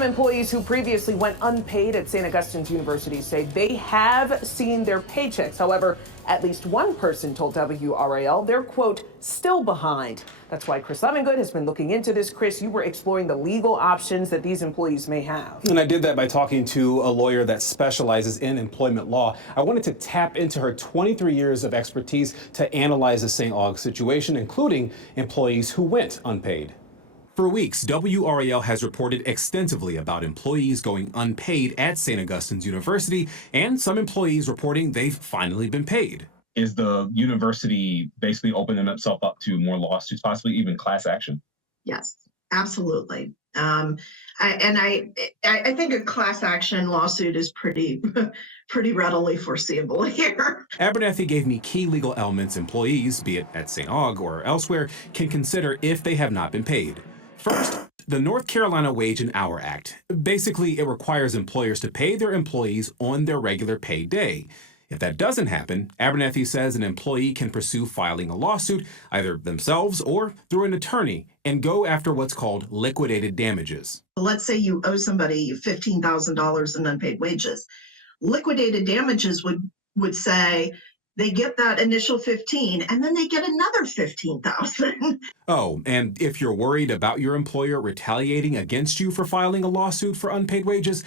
Some employees who previously went unpaid at St. Augustine's University say they have seen their paychecks. However, at least one person told WRAL they're, quote, still behind. That's why Chris Levengood has been looking into this. Chris, you were exploring the legal options that these employees may have. And I did that by talking to a lawyer that specializes in employment law. I wanted to tap into her 23 years of expertise to analyze the St. Aug situation, including employees who went unpaid. For weeks, WRAL has reported extensively about employees going unpaid at St. Augustine's University and some employees reporting they've finally been paid. Is the university basically opening itself up to more lawsuits, possibly even class action? Yes, absolutely. I think a class action lawsuit is pretty readily foreseeable here. Abernethy gave me key legal elements employees, be it at St. Aug or elsewhere, can consider if they have not been paid. First, the North Carolina Wage and Hour Act. Basically, it requires employers to pay their employees on their regular pay day. If that doesn't happen, Abernethy says an employee can pursue filing a lawsuit, either themselves or through an attorney, and go after what's called liquidated damages. Let's say you owe somebody $15,000 in unpaid wages. Liquidated damages would say they get that initial 15 and then they get another 15,000. Oh, and if you're worried about your employer retaliating against you for filing a lawsuit for unpaid wages,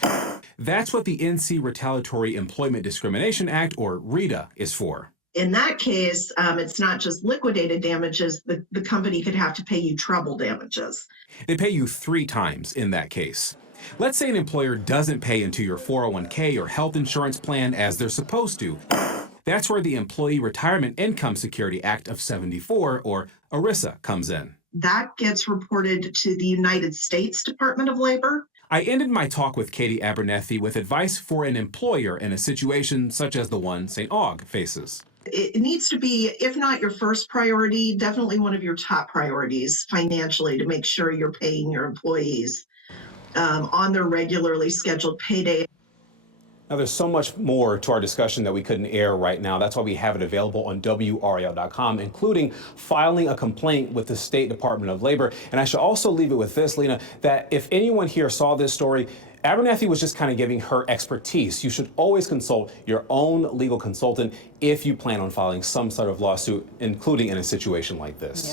that's what the NC Retaliatory Employment Discrimination Act, or REDA, is for. In that case, it's not just liquidated damages. The company could have to pay you treble damages. They pay you 3 times in that case. Let's say an employer doesn't pay into your 401k or health insurance plan as they're supposed to. That's where the Employee Retirement Income Security Act of '74, or ERISA, comes in. That gets reported to the United States Department of Labor. I ended my talk with Kathryn Abernethy with advice for an employer in a situation such as the one St. Aug faces. It needs to be, if not your first priority, definitely one of your top priorities financially, to make sure you're paying your employees on their regularly scheduled payday. Now, there's so much more to our discussion that we couldn't air right now. That's why we have it available on WRAL.com, including filing a complaint with the State Department of Labor. And I should also leave it with this, Lena, that if anyone here saw this story, Abernethy was just kind of giving her expertise. You should always consult your own legal consultant if you plan on filing some sort of lawsuit, including in a situation like this. Yeah.